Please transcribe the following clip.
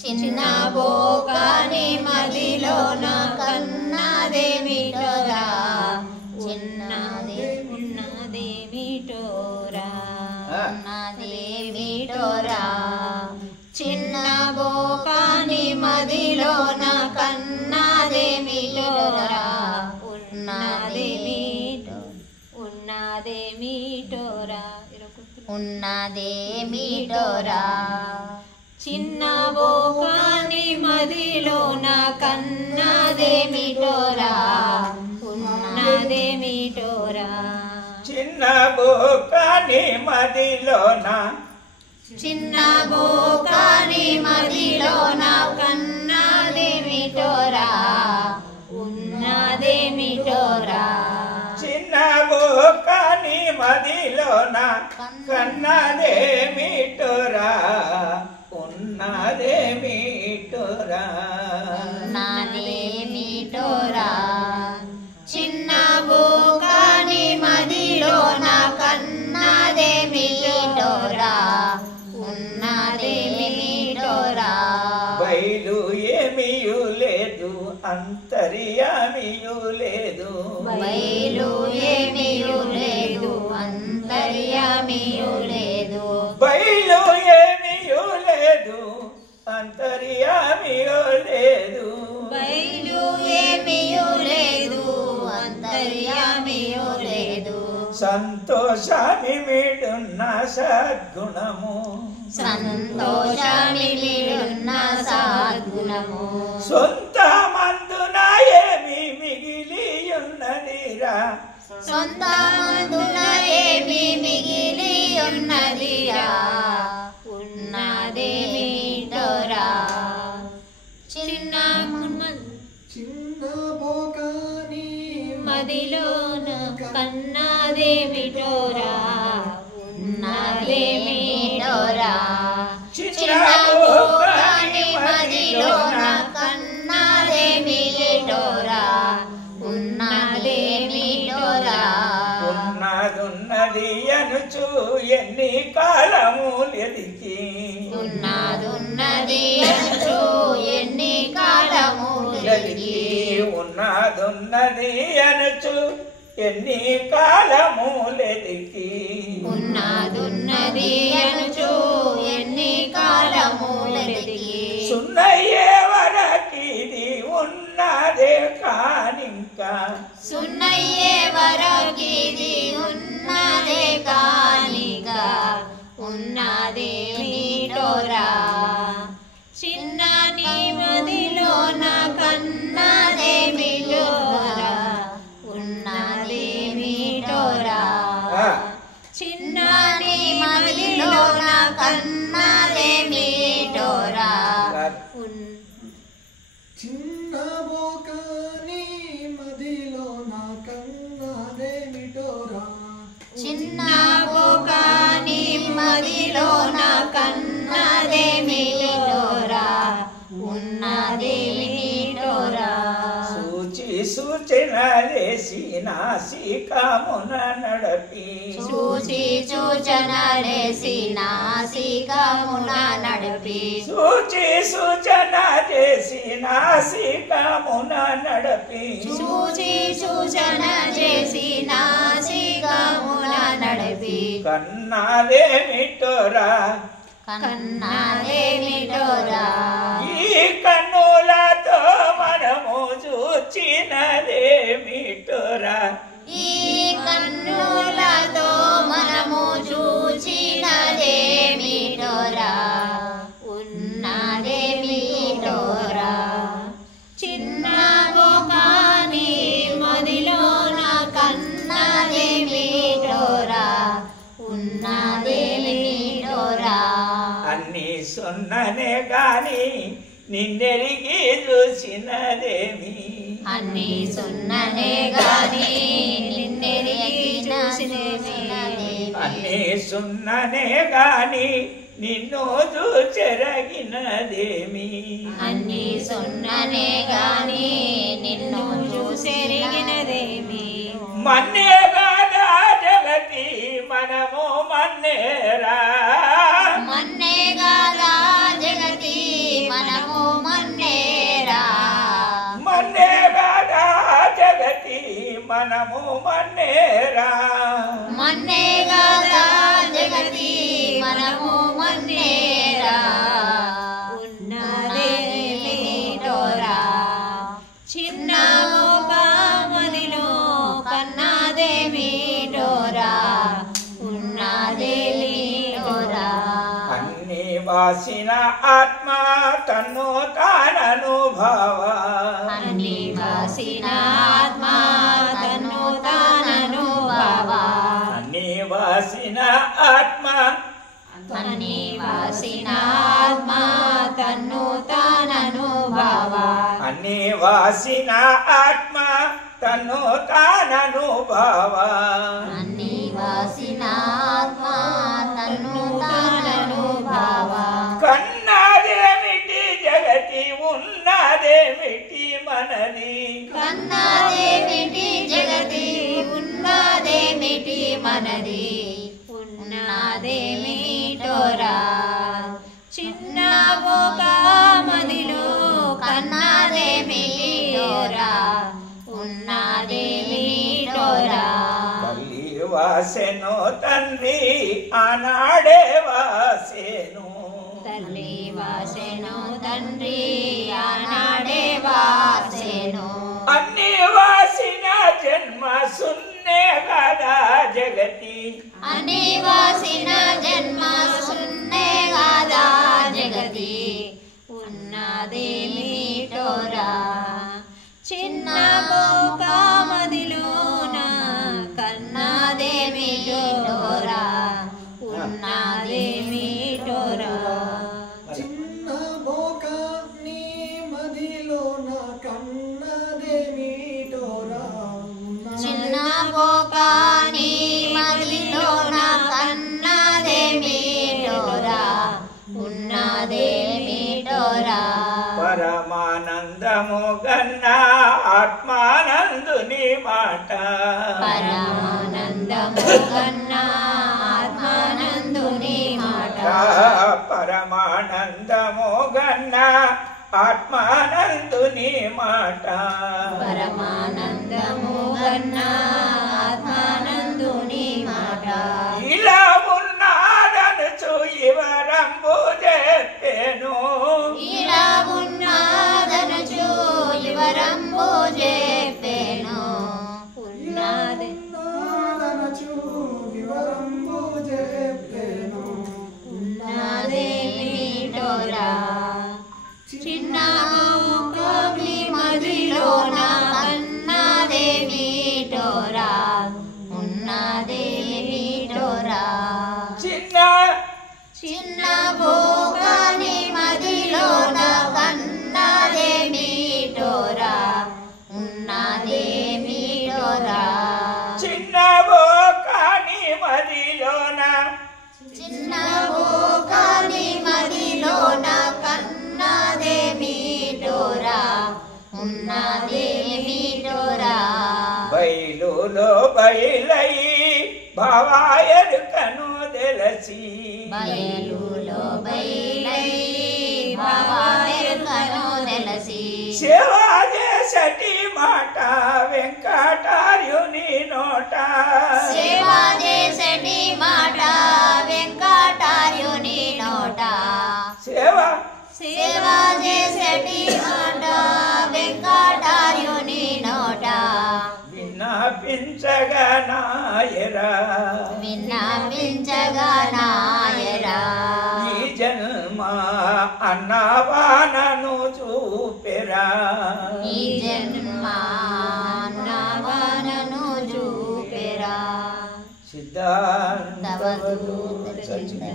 చిన్నబోకాని మదిలోన కన్నదేమిటోరా ఉన్నదేమిటోరా చిన్నబోకాని మదిలోన కన్నదేమిటోరా ఉన్నదేమిటోరా చిన్నబోకాని మదిలోన కన్నదేమిటోరా ఉన్నదేమిటోరా చిన్నబోకాని మదిలోన చిన్నబోకాని మదిలోన కన్నదేమిటోరా ఉన్నదేమిటోరా చిన్నబోకాని మదిలోన కన్నదేమిటోరా ఉన్నదేమిటోరా ఉన్నదేమిటోరా చిన్నబోకాని మదిలోన కన్నదేమిటోరా ఉన్నదేమిటోరా బయలు ఏమీయు లేదు అంతర్యామియు లేదు బయలు ఏమీయు లేదు అంతర్యామియు లేదు బయలు ఏమీయు లేదు అంతర్యామియు లేదు బయలు ఏమీయు లేదు అంతర్యామియు లేదు సంతోషమిమిడున్న సద్గుణము సంతోషమిమిడున్న సద్గుణము సొంత మందున ఏమి మిగిలి ఉన్నదిరా సొంత మందున ఏమి మిగిలి ఉన్నదిరా ఉన్నదేమిటోరా చిన్నబోకాని మదిలోన కన్నదేమిటోరా ఉన్నదేమిటోరా చిన్నబోకాని మదిలోన కన్నదేమిటోరా ఉన్నదేమిటోరా ఉన్నదున్నది అనుచు ఎన్ని కాలములెదికి ఉన్నదున్నది అనుచు ఎన్ని కాలములెదికి ఉన్నదున్నది అనుచు ఎన్ని కాలములెదికి ఉన్నదున్నది అనుచు ఎన్ని కాలములెదికి సున్నయ్యే వరకిది ఉన్నదే కానింకా సున్నయ్యే వరకిది ఉన్నదే కానిగా ఉన్నదేమిటోరా చిన్నని మదిలోన కన్నదేమిటోరా ఉన్నదేమిటోరా చిన్నని మదిలోన కన్నదేమిటోరా చిన్నబోకాని మదిలోన కన్నదేమిటోరా చిన్నబోకాని మదిలోన కన్నదేమిటోరా ఉన్నదేమిటోరా సూచి సూచనలేసి నాసికమున నడపి సూచి సూచనలేసి నాసికమున నడిపి సూచి సూచన చేసి నాసికమున నడపి సూచి సూచన చేసి నాసికమున నడిపి కన్నాదేమిటోరా కన్నదేమిటోరా ఈ కన్నులతో మనము చూచినదేమిటోరా ఈ కన్నులతో మనము చూచినదేమిటోరా ఉన్నదేమిటోరా చిన్నబోకాని మదిలోన కన్నదేమిటోరా ఉన్నదేమిటోరా అన్ని సున్ననే గాని నిన్నెరిగి చూసినదేమి అన్ని సున్ననే గాని నిన్నెరిగి చూసినదేమి అన్ని సున్ననే గాని నిన్ను చూచెరగినదేమి అన్ని సున్ననే గాని నిన్ను చూసెరిగినదేమి మన్నే గాదా జగతి మనము మన్నేరా మన్నే గాదా జగతి మన మనము మన్నేరా మన్నే గాదా జగతి మనము మన్నేరా ఉన్నదేమిటోరా చిన్న మదిలో కన్నదేమిటోరా ఉన్నదేమిటోరా అన్ని వాసిన ఆత్మ తన్ను తాననుభవ అన్ని వాసిన ఆత్మ తన్ను తాననుభవ అన్ని వాసిన ఆత్మ అన్ని వాసిన ఆత్మ తన్ను తాననుభవ అన్ని వాసిన ఆత్మ తన్ను తాననుభవ అన్ని వాసిన ఆత్మ తన్ను తాననుభవ కన్నదేమిటి జగతి ఉన్నదేమిటి మనది కన్నదేమిటి జగతి ఉన్నదేమిటి మనది ఉన్నదేమిటోరా చిన్న ఒక మదిలో కన్నదేమిటోరా ఉన్నదేమిటోరా తల్లి వాసెను తండ్రి ఆనాడే వాసెను తల్లి వాసెను తండ్రి ఆనాడే వాసెను అన్ని వాసిన జన్మ సున్నే కదా జగతి అని వాసిన జన్మ సున్నే గాదా జగతి ఉన్నదేమిటోరా చిన్న ఒక మదిలోన కన్నదేమిటోరా ఉన్నదేమిటోరా చిన్న బోక నీ మదిలోన కన్నదేమిటోరా చిన్న ఒక నీ మదిలోన కన్నదేమిటోరా ఉన్నదేమిటోరా పరమానందము గన్న ఆత్మానందుని మాట పరమానందము కన్నా ఆత్మానందుని మాట పరమానందము గన్న ఆత్మానందుని మాట పరమానందము కన్నా ఆత్మానందుని మాట ఇలా ఉన్నాదనుచు ఇవరంబు చెప్పెను ఇలా ఉన్నదనుచు యువరంబు చెప్పెను ఉన్నది నాదనచు వివరంబు చెప్పెను ఉన్నదేమిటోరా చిన్న కవి మదిలోన కన్నదేమిటోరా ఉన్నదేమిటోరా చిన్న చిన్న భోగాని మదిలోన కన్నదేమిటోరా ఉన్నదేమిటోరా చిన్న బోకాని మదిలోన చిన్న భోగాని మదిలోన కన్నదేమిటోరా ఉన్నదేమిటోరా బయలులో బయలై భావాయరుకను తెలసి బయలులో బయలై భావాయరుకను తెలసి సేవా చేసటి మాట వెంకటార్యుని నోట సేవా చేసటి మాట వెంకటార్యుని నోట సేవ సేవా చేసటి మాట వెంకటార్యుని నోట విన్నపించగా నాయరా విన్నపించగా నాయరా ఈ జన్మ అన్నవానను చూపెరా ఈ జన్మ నవనను చూపెరా సిద్ధాంత తవధూత సచిన్